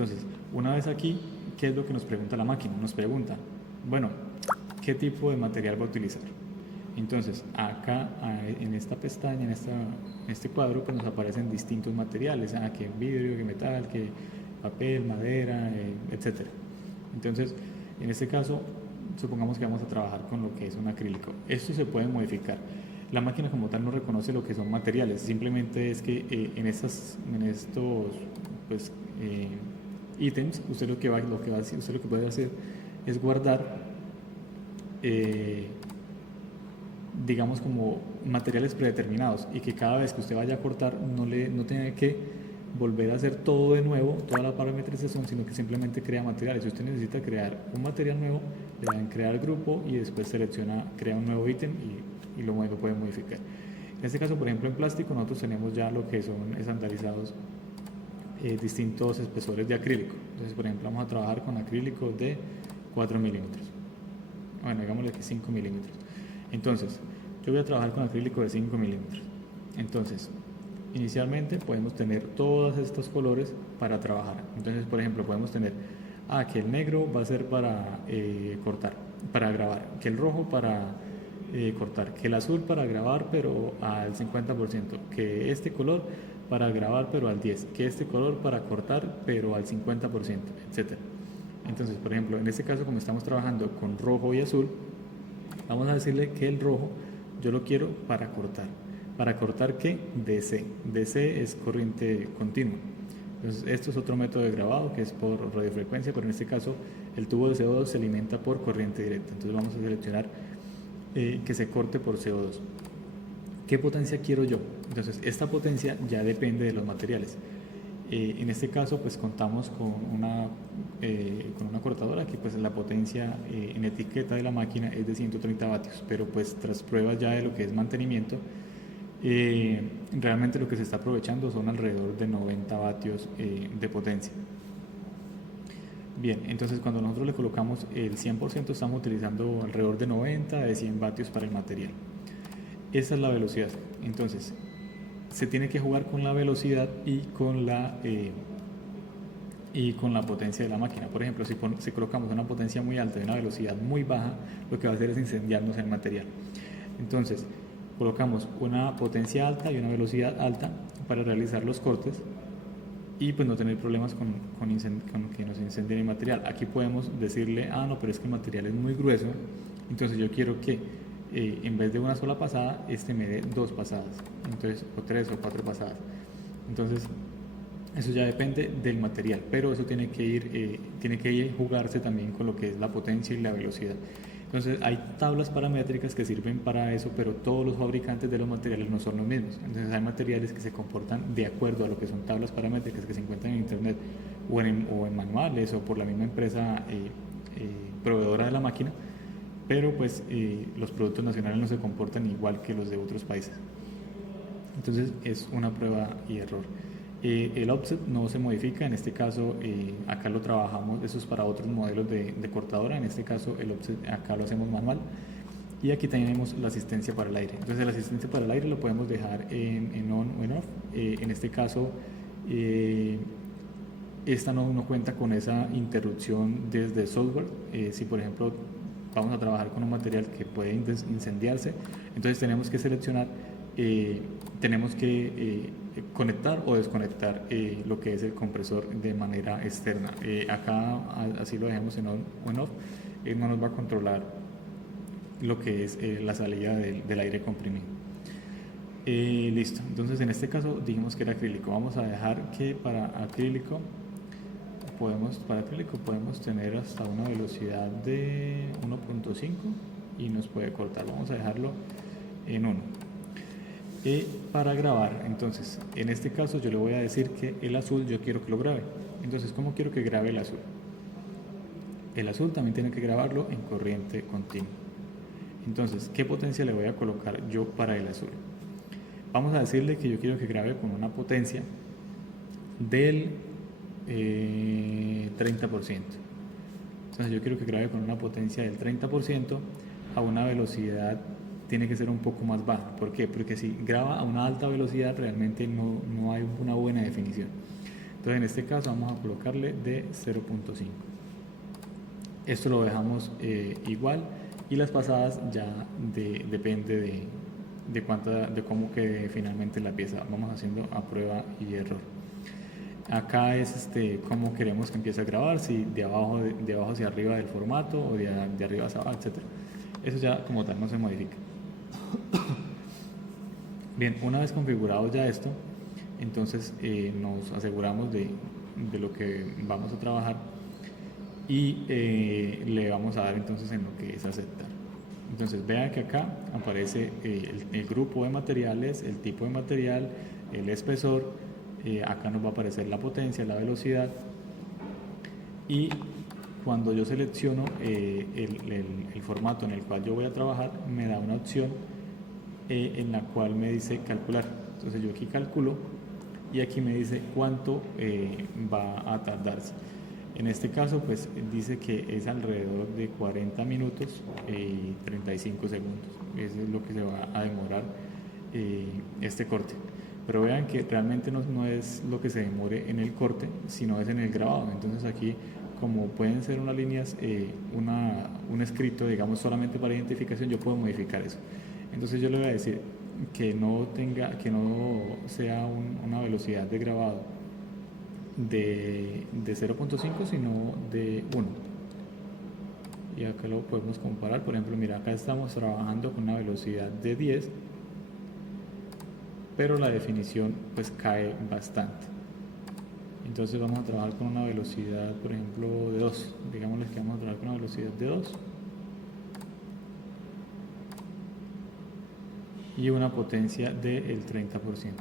Entonces, una vez aquí, ¿qué es lo que nos pregunta la máquina? Nos pregunta, bueno, ¿qué tipo de material va a utilizar? Entonces, acá en esta pestaña, en este cuadro, pues nos aparecen distintos materiales, que vidrio, que metal, que papel, madera, etc. Entonces, en este caso, supongamos que vamos a trabajar con lo que es un acrílico. Esto se puede modificar. La máquina como tal no reconoce lo que son materiales, simplemente es que en estos pues, ítems, usted lo que puede hacer es guardar digamos como materiales predeterminados, y que cada vez que usted vaya a cortar no tenga que volver a hacer todo de nuevo, toda la parametrización, sino que simplemente crea materiales. Si usted necesita crear un material nuevo, le dan crear grupo y después selecciona, crea un nuevo ítem y lo puede modificar. En este caso, por ejemplo, en plástico nosotros tenemos ya lo que son estandarizados distintos espesores de acrílico. Entonces, por ejemplo, vamos a trabajar con acrílico de 4 milímetros. Bueno, digámosle que 5 milímetros. Entonces, yo voy a trabajar con acrílico de 5 milímetros. Entonces, inicialmente podemos tener todos estos colores para trabajar. Entonces, por ejemplo, podemos tener que el negro va a ser para cortar, para grabar, que el rojo para cortar, que el azul para grabar pero al 50%, que este color para grabar pero al 10%, que este color para cortar pero al 50%, etc. Entonces, por ejemplo, en este caso, como estamos trabajando con rojo y azul, vamos a decirle que el rojo yo lo quiero para cortar. ¿Para cortar qué? DC. DC es corriente continua. Entonces, esto es otro método de grabado que es por radiofrecuencia, pero en este caso el tubo de CO2 se alimenta por corriente directa. Entonces vamos a seleccionar que se corte por CO2. ¿Qué potencia quiero yo? Entonces, esta potencia ya depende de los materiales. En este caso, pues contamos con una cortadora que pues la potencia en etiqueta de la máquina es de 130 vatios, pero pues tras pruebas ya de lo que es mantenimiento, realmente lo que se está aprovechando son alrededor de 90 vatios de potencia. Bien, entonces cuando nosotros le colocamos el 100% estamos utilizando alrededor de 90 de 100 vatios para el material. Esa es la velocidad. Entonces, se tiene que jugar con la velocidad y con la potencia de la máquina. Por ejemplo, si colocamos una potencia muy alta y una velocidad muy baja, lo que va a hacer es incendiarnos el material. Entonces, colocamos una potencia alta y una velocidad alta para realizar los cortes y pues no tener problemas con que nos incendie el material. Aquí podemos decirle, no, pero es que el material es muy grueso, entonces yo quiero que en vez de una sola pasada, me dé 2 pasadas, entonces, o 3 o 4 pasadas. Entonces, eso ya depende del material, pero eso tiene que ir jugarse también con lo que es la potencia y la velocidad. Entonces, hay tablas paramétricas que sirven para eso, pero todos los fabricantes de los materiales no son los mismos. Entonces, hay materiales que se comportan de acuerdo a lo que son tablas paramétricas que se encuentran en internet o en manuales o por la misma empresa proveedora de la máquina, pero pues los productos nacionales no se comportan igual que los de otros países. Entonces es una prueba y error. El offset no se modifica, en este caso acá lo trabajamos, eso es para otros modelos de cortadora, en este caso el offset acá lo hacemos manual. Y aquí tenemos la asistencia para el aire. Entonces la asistencia para el aire lo podemos dejar en on o en off. En este caso esta no cuenta con esa interrupción desde software. Si por ejemplo vamos a trabajar con un material que puede incendiarse, entonces tenemos que seleccionar, tenemos que conectar o desconectar lo que es el compresor de manera externa. Acá así lo dejamos en on o en off, no nos va a controlar lo que es la salida del aire comprimido. Listo, entonces en este caso dijimos que era acrílico. Vamos a dejar que para acrílico podemos tener hasta una velocidad de 1.5 y nos puede cortar. Vamos a dejarlo en 1. Para grabar, entonces en este caso yo le voy a decir que el azul yo quiero que lo grabe. Entonces, ¿cómo quiero que grabe el azul? El azul también tiene que grabarlo en corriente continua. Entonces, ¿qué potencia le voy a colocar yo para el azul? Vamos a decirle que yo quiero que grabe con una potencia del 30%. Entonces yo quiero que grabe con una potencia del 30% a una velocidad, tiene que ser un poco más baja. ¿Por qué? Porque si graba a una alta velocidad realmente no hay una buena definición. Entonces en este caso vamos a colocarle de 0.5. Esto lo dejamos igual, y las pasadas ya depende de cómo quede finalmente la pieza. Vamos haciendo a prueba y error. Acá es cómo queremos que empiece a grabar, si de abajo hacia arriba del formato o de arriba hacia abajo, etc. Eso ya como tal no se modifica. Bien, una vez configurado ya esto, entonces nos aseguramos de lo que vamos a trabajar, y le vamos a dar entonces en lo que es aceptar. Entonces vean que acá aparece el grupo de materiales, el tipo de material, el espesor, acá nos va a aparecer la potencia, la velocidad, y cuando yo selecciono el formato en el cual yo voy a trabajar, me da una opción en la cual me dice calcular. Entonces yo aquí calculo y aquí me dice cuánto va a tardarse. En este caso pues dice que es alrededor de 40 minutos y 35 segundos. Eso es lo que se va a demorar este corte. Pero vean que realmente no es lo que se demore en el corte, sino es en el grabado. Entonces aquí, como pueden ser unas líneas, un escrito, digamos, solamente para identificación, yo puedo modificar eso. Entonces yo le voy a decir que no sea una velocidad de grabado de 0.5, sino de 1. Y acá lo podemos comparar. Por ejemplo, mira, acá estamos trabajando con una velocidad de 10, pero la definición pues cae bastante. Entonces vamos a trabajar con una velocidad, por ejemplo, de 2. Digámosles que vamos a trabajar con una velocidad de 2 y una potencia del 30%.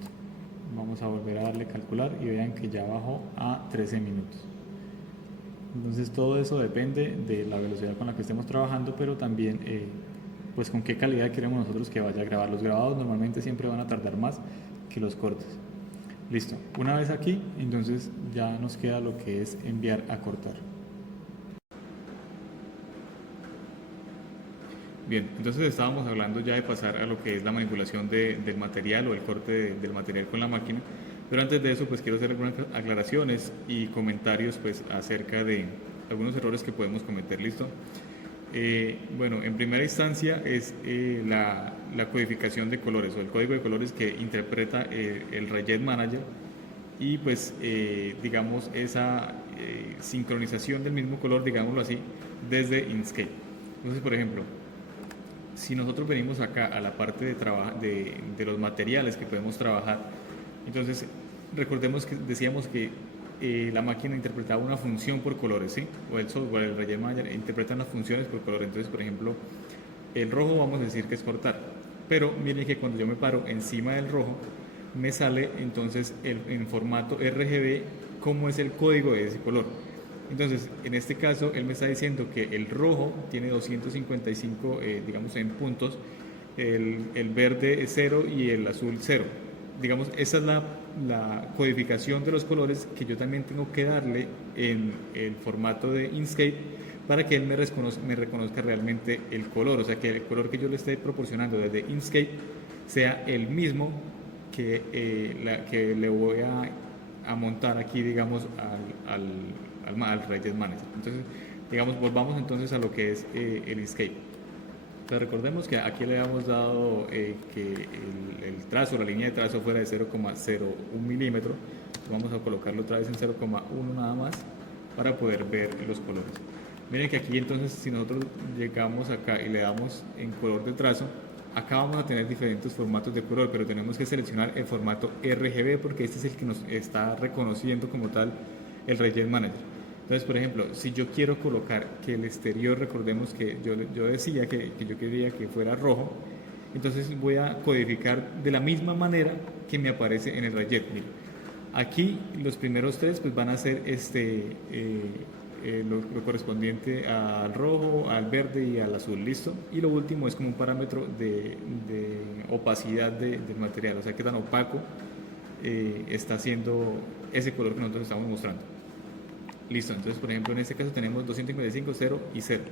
Vamos a volver a darle calcular y vean que ya bajó a 13 minutos. Entonces todo eso depende de la velocidad con la que estemos trabajando, pero también pues con qué calidad queremos nosotros que vaya a grabar. Los grabados normalmente siempre van a tardar más que los cortes. Listo, una vez aquí, entonces ya nos queda lo que es enviar a cortar. Bien, entonces estábamos hablando ya de pasar a lo que es la manipulación del material o el corte del material con la máquina, pero antes de eso pues quiero hacer algunas aclaraciones y comentarios pues acerca de algunos errores que podemos cometer. ¿Listo? Bueno, en primera instancia es la codificación de colores o el código de colores que interpreta el Rayet Manager, y pues digamos esa sincronización del mismo color, digámoslo así, desde Inkscape. Entonces, por ejemplo, si nosotros venimos acá a la parte de los materiales que podemos trabajar, entonces recordemos que decíamos que la máquina interpretaba una función por colores, ¿sí? O el software, el Rayet Manager, interpreta las funciones por colores. Entonces, por ejemplo, el rojo vamos a decir que es cortar, pero miren que cuando yo me paro encima del rojo, me sale entonces en formato RGB cómo es el código de ese color. Entonces, en este caso, él me está diciendo que el rojo tiene 255, digamos, en puntos, el verde es 0 y el azul 0. Digamos, esa es la codificación de los colores que yo también tengo que darle en el formato de Inkscape para que él me reconozca realmente el color. O sea, que el color que yo le esté proporcionando desde Inkscape sea el mismo que le voy a montar aquí, digamos, al Rayet Manager. Entonces, digamos, volvamos entonces a lo que es el Inkscape. Entonces, recordemos que aquí le habíamos dado que el trazo, la línea de trazo fuera de 0,01 milímetro. Vamos a colocarlo otra vez en 0,1 nada más para poder ver los colores. Miren que aquí entonces, si nosotros llegamos acá y le damos en color de trazo, acá vamos a tener diferentes formatos de color, pero tenemos que seleccionar el formato RGB porque este es el que nos está reconociendo como tal el Rayet Manager. Entonces, por ejemplo, si yo quiero colocar que el exterior, recordemos que yo decía que yo quería que fuera rojo, entonces voy a codificar de la misma manera que me aparece en el Rayet. Miren, aquí los primeros tres pues van a ser lo correspondiente al rojo, al verde y al azul. ¿Listo? Y lo último es como un parámetro de opacidad del material, o sea, qué tan opaco está haciendo ese color que nosotros estamos mostrando. Listo, entonces por ejemplo en este caso tenemos 255, 0 y 0.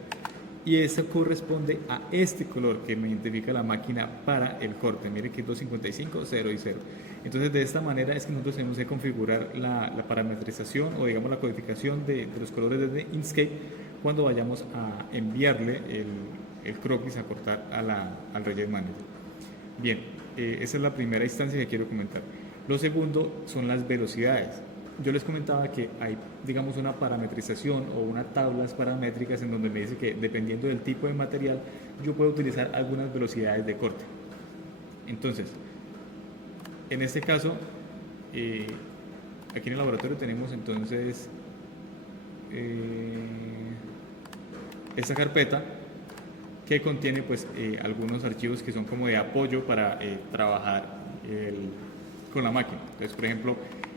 y eso corresponde a este color que me identifica la máquina para el corte. Mire que es 255, 0 y 0. Entonces de esta manera es que nosotros tenemos que configurar la parametrización o digamos la codificación de los colores desde Inkscape cuando vayamos a enviarle el croquis a cortar al Rayet Manager. Bien, esa es la primera instancia que quiero comentar. Lo segundo son las velocidades. Yo les comentaba que hay, digamos, una parametrización o unas tablas paramétricas en donde me dice que dependiendo del tipo de material, yo puedo utilizar algunas velocidades de corte. Entonces, en este caso, aquí en el laboratorio tenemos entonces esta carpeta que contiene pues algunos archivos que son como de apoyo para trabajar con la máquina. Entonces, por ejemplo,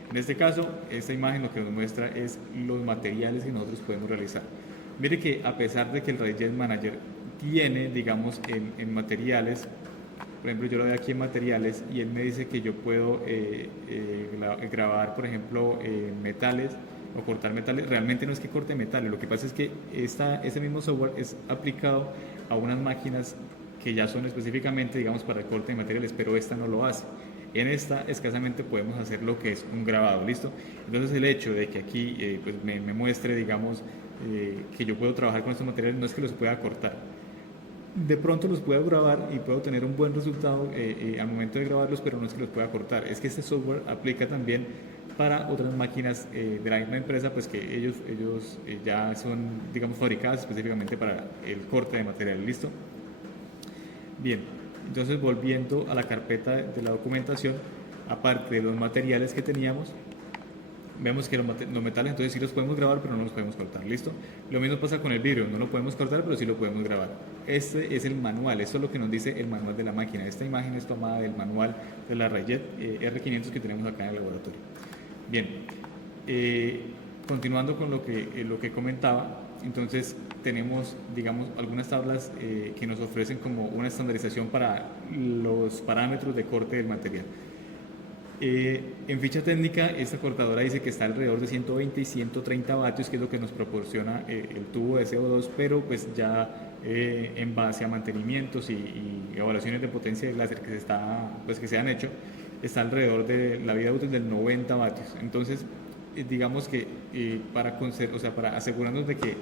en este caso, esta imagen lo que nos muestra es los materiales que nosotros podemos realizar. Mire que a pesar de que el Rayet Manager tiene, digamos, en materiales, por ejemplo, yo lo veo aquí en materiales y él me dice que yo puedo grabar, por ejemplo, metales o cortar metales. Realmente no es que corte metales, lo que pasa es que ese mismo software es aplicado a unas máquinas que ya son específicamente, digamos, para el corte de materiales, pero esta no lo hace. En esta escasamente podemos hacer lo que es un grabado, ¿listo? Entonces el hecho de que aquí pues me muestre, digamos, que yo puedo trabajar con estos materiales no es que los pueda cortar. De pronto los puedo grabar y puedo tener un buen resultado al momento de grabarlos, pero no es que los pueda cortar. Es que este software aplica también para otras máquinas de la misma empresa, pues que ellos ya son, digamos, fabricadas específicamente para el corte de material, ¿listo? Bien, entonces volviendo a la carpeta de la documentación, aparte de los materiales que teníamos, vemos que los metales entonces sí los podemos grabar, pero no los podemos cortar, ¿listo? Lo mismo pasa con el vidrio, no lo podemos cortar, pero sí lo podemos grabar. Este es el manual, esto es lo que nos dice el manual de la máquina. Esta imagen es tomada del manual de la Rayet R500 que tenemos acá en el laboratorio. Bien, continuando con lo que comentaba, entonces tenemos, digamos, algunas tablas que nos ofrecen como una estandarización para los parámetros de corte del material. En ficha técnica, esta cortadora dice que está alrededor de 120 y 130 vatios, que es lo que nos proporciona el tubo de CO2, pero pues ya en base a mantenimientos y evaluaciones de potencia de láser que se han hecho, está alrededor de la vida útil del 90 vatios. Entonces, digamos que para asegurarnos de que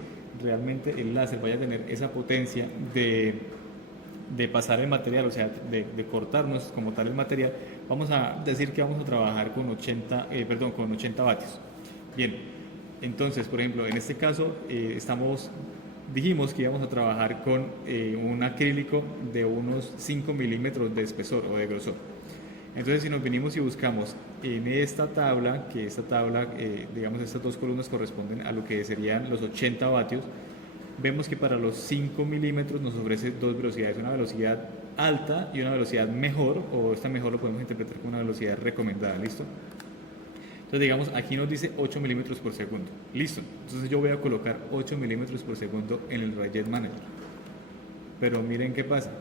realmente el láser vaya a tener esa potencia de pasar el material, o sea, de cortarnos como tal el material, vamos a decir que vamos a trabajar con 80 vatios. Bien, entonces, por ejemplo, en este caso dijimos que íbamos a trabajar con un acrílico de unos 5 milímetros de espesor o de grosor. Entonces, si nos venimos y buscamos en esta tabla, digamos, estas dos columnas corresponden a lo que serían los 80 vatios, vemos que para los 5 milímetros nos ofrece dos velocidades, una velocidad alta y una velocidad mejor, o esta mejor lo podemos interpretar como una velocidad recomendada, ¿listo? Entonces, digamos, aquí nos dice 8 milímetros por segundo, listo. Entonces yo voy a colocar 8 milímetros por segundo en el Rayet Manager. Pero miren qué pasa,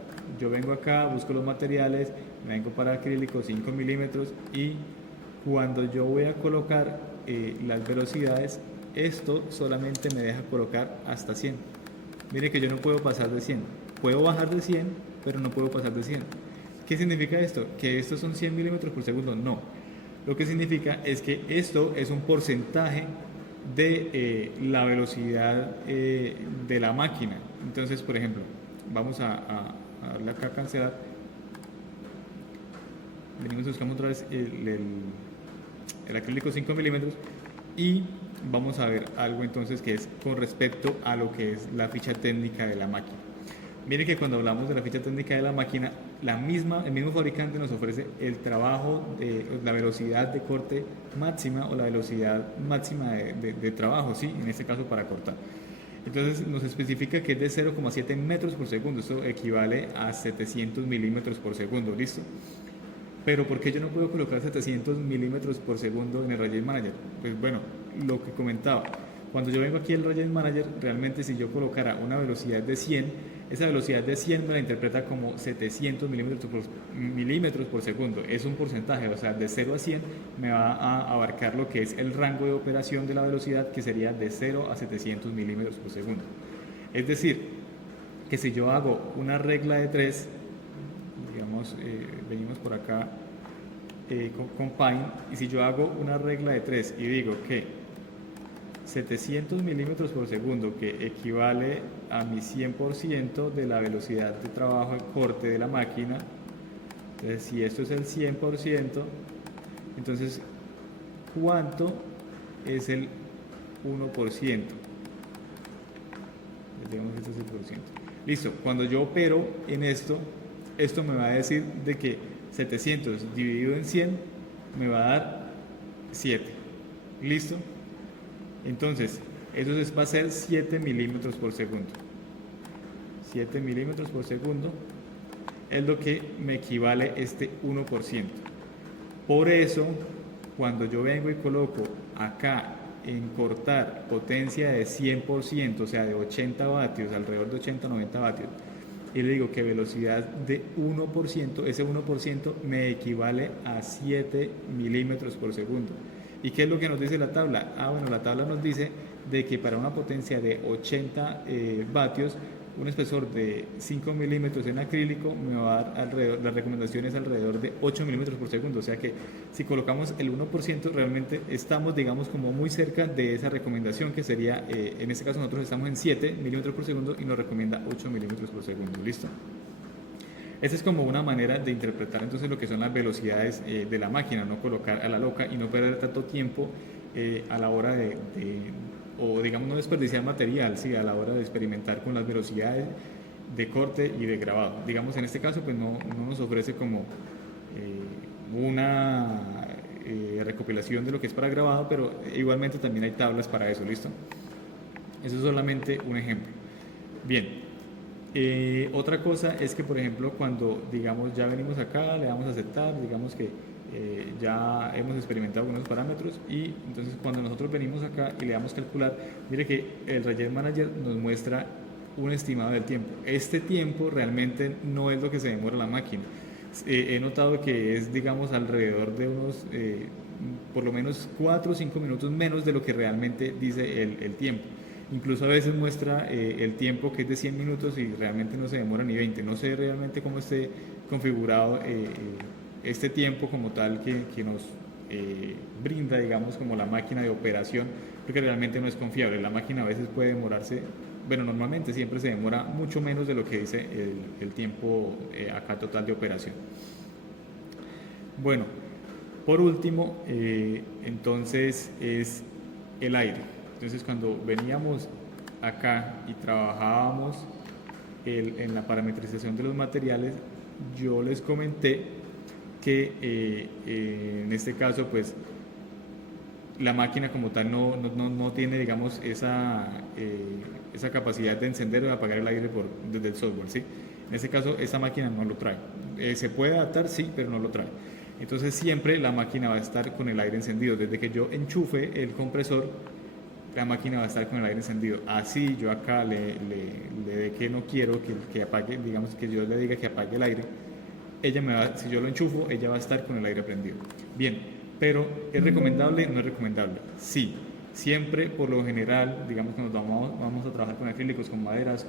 yo vengo acá, busco los materiales, vengo para acrílico 5 milímetros y cuando yo voy a colocar las velocidades, esto solamente me deja colocar hasta 100. Mire que yo no puedo pasar de 100. Puedo bajar de 100, pero no puedo pasar de 100. ¿Qué significa esto? ¿Que estos son 100 milímetros por segundo? No. Lo que significa es que esto es un porcentaje de la velocidad de la máquina. Entonces, por ejemplo, vamos a darle acá a cancelar. Venimos y buscamos otra vez el acrílico 5 milímetros y vamos a ver algo entonces que es con respecto a lo que es la ficha técnica de la máquina. Mire que cuando hablamos de la ficha técnica de la máquina, el mismo fabricante nos ofrece el trabajo, la velocidad de corte máxima o la velocidad máxima de trabajo, ¿sí? En este caso para cortar. Entonces nos especifica que es de 0,7 metros por segundo, esto equivale a 700 milímetros por segundo, ¿listo? Pero ¿por qué yo no puedo colocar 700 milímetros por segundo en el Rayet Manager? Pues bueno, lo que comentaba, cuando yo vengo aquí al Rayet Manager, realmente si yo colocara una velocidad de 100, esa velocidad de 100 me la interpreta como 700 milímetros por segundo. Es un porcentaje, o sea, de 0 a 100 me va a abarcar lo que es el rango de operación de la velocidad, que sería de 0 a 700 milímetros por segundo. Es decir, que si yo hago una regla de 3, digamos, venimos por acá con Pine, y si yo hago una regla de 3 y digo que 700 milímetros por segundo, que equivale a mi 100% de la velocidad de trabajo de corte de la máquina, entonces si esto es el 100%, entonces ¿cuánto es el 1%? Digamos que este es el porciento. Listo, cuando yo opero en esto, esto me va a decir de que 700 dividido en 100 me va a dar 7. ¿Listo? Entonces, eso va a ser 7 milímetros por segundo. 7 milímetros por segundo es lo que me equivale este 1%. Por eso, cuando yo vengo y coloco acá en cortar potencia de 100%, o sea, de 80 vatios, alrededor de 80-90 vatios, y le digo que velocidad de 1%, ese 1% me equivale a 7 milímetros por segundo. ¿Y qué es lo que nos dice la tabla? Bueno, la tabla nos dice de que para una potencia de 80 vatios, un espesor de 5 milímetros en acrílico me va a dar alrededor, la recomendación es alrededor de 8 milímetros por segundo, o sea que si colocamos el 1% realmente estamos, digamos, como muy cerca de esa recomendación, que sería, en este caso nosotros estamos en 7 milímetros por segundo y nos recomienda 8 milímetros por segundo. ¿Listo? Esa es como una manera de interpretar entonces lo que son las velocidades de la máquina, no colocar a la loca y no perder tanto tiempo a la hora o digamos no desperdiciar material, ¿sí? A la hora de experimentar con las velocidades de corte y de grabado. Digamos en este caso pues no nos ofrece como una recopilación de lo que es para grabado, pero igualmente también hay tablas para eso. ¿Listo? Eso es solamente un ejemplo. Bien. Otra cosa es que, por ejemplo, cuando digamos ya venimos acá, le damos a aceptar, digamos que ya hemos experimentado algunos parámetros, y entonces cuando nosotros venimos acá y le damos calcular, mire que el Rayet Manager nos muestra un estimado del tiempo. Este tiempo realmente no es lo que se demora la máquina. He notado que es, digamos, alrededor de unos por lo menos 4 o 5 minutos menos de lo que realmente dice el tiempo. Incluso a veces muestra el tiempo que es de 100 minutos y realmente no se demora ni 20. No sé realmente cómo esté configurado este tiempo como tal que nos brinda, digamos, como la máquina de operación, porque realmente no es confiable. La máquina a veces puede demorarse, bueno, normalmente siempre se demora mucho menos de lo que dice el tiempo acá total de operación. Bueno, por último, entonces es el aire. Entonces cuando veníamos acá y trabajábamos en la parametrización de los materiales, yo les comenté que en este caso pues la máquina como tal no tiene, digamos, esa capacidad de encender o de apagar el aire desde el software, ¿sí? En este caso esta máquina no lo trae. Se puede adaptar, sí, pero no lo trae. Entonces siempre la máquina va a estar con el aire encendido. Desde que yo enchufe el compresor, la máquina va a estar con el aire encendido. Así yo acá le dé que no quiero que apague, digamos que yo le diga que apague el aire, si yo lo enchufo, ella va a estar con el aire prendido. Bien, pero ¿es recomendable? No es recomendable. Sí, siempre por lo general, digamos que vamos a trabajar con acrílicos, con maderas,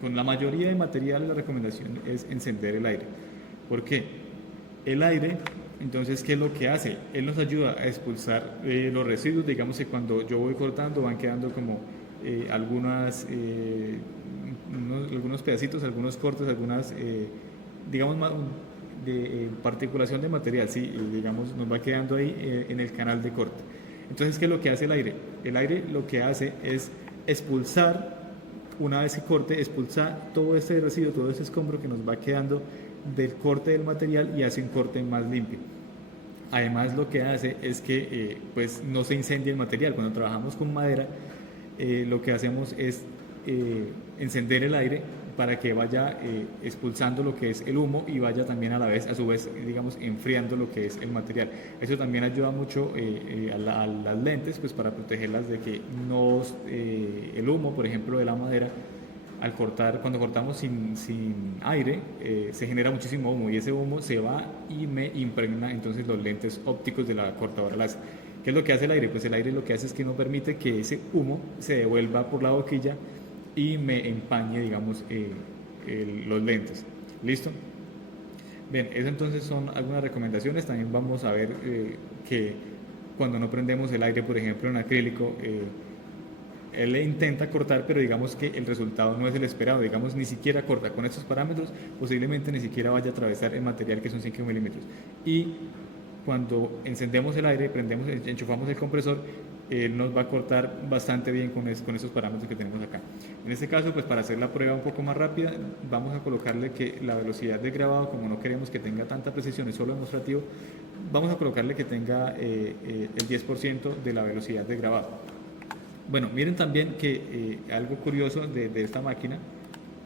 con la mayoría de materiales, la recomendación es encender el aire. ¿Por qué? El aire, entonces, ¿qué es lo que hace? Él nos ayuda a expulsar los residuos. Digamos que cuando yo voy cortando van quedando como algunos pedacitos, algunos cortes, algunas, digamos, de particulación de material, ¿sí? Y, digamos, nos va quedando ahí en el canal de corte. Entonces, ¿qué es lo que hace el aire? El aire lo que hace es expulsar, una vez que corte, expulsar todo este residuo, todo este escombro que nos va quedando del corte del material y hace un corte más limpio. Además lo que hace es que pues no se incendia el material. Cuando trabajamos con madera lo que hacemos es encender el aire para que vaya expulsando lo que es el humo y vaya también a su vez, digamos, enfriando lo que es el material. Eso también ayuda mucho a las lentes, pues para protegerlas de que el humo, por ejemplo, de la madera, cuando cortamos sin aire, se genera muchísimo humo y ese humo se va y me impregna entonces los lentes ópticos de la cortadora láser. ¿Qué es lo que hace el aire? Pues el aire lo que hace es que no permite que ese humo se devuelva por la boquilla y me empañe, digamos, los lentes. ¿Listo? Bien, eso entonces son algunas recomendaciones. También vamos a ver que cuando no prendemos el aire, por ejemplo, en acrílico, él intenta cortar, pero digamos que el resultado no es el esperado, digamos ni siquiera corta con estos parámetros, posiblemente ni siquiera vaya a atravesar el material que son 5 milímetros. Y cuando encendemos el aire, prendemos, enchufamos el compresor, él nos va a cortar bastante bien con esos parámetros que tenemos acá. En este caso, pues para hacer la prueba un poco más rápida, vamos a colocarle que la velocidad de grabado, como no queremos que tenga tanta precisión, es solo demostrativo, vamos a colocarle que tenga el 10% de la velocidad de grabado. Bueno, miren también que algo curioso de esta máquina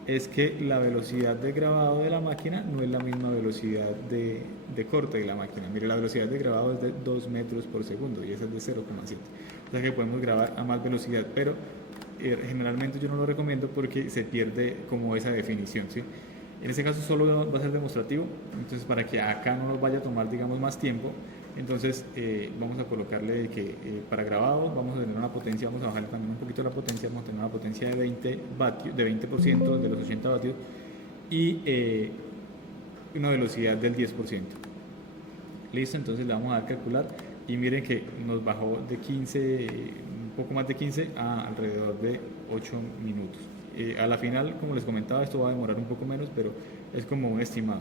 es que la velocidad de grabado de la máquina no es la misma velocidad de corte de la máquina. Mire, la velocidad de grabado es de 2 metros por segundo y esa es de 0,7. O sea que podemos grabar a más velocidad, pero generalmente yo no lo recomiendo porque se pierde como esa definición, ¿sí? En este caso solo va a ser demostrativo, entonces para que acá no nos vaya a tomar, digamos, más tiempo, entonces vamos a colocarle que para grabado vamos a tener una potencia, vamos a bajarle también un poquito la potencia, vamos a tener una potencia de 20 vatios, de 20% de los 80 vatios y una velocidad del 10%. Listo, entonces le vamos a dar calcular y miren que nos bajó de 15, un poco más de 15 a alrededor de 8 minutos. A la final, como les comentaba, esto va a demorar un poco menos, pero es como un estimado.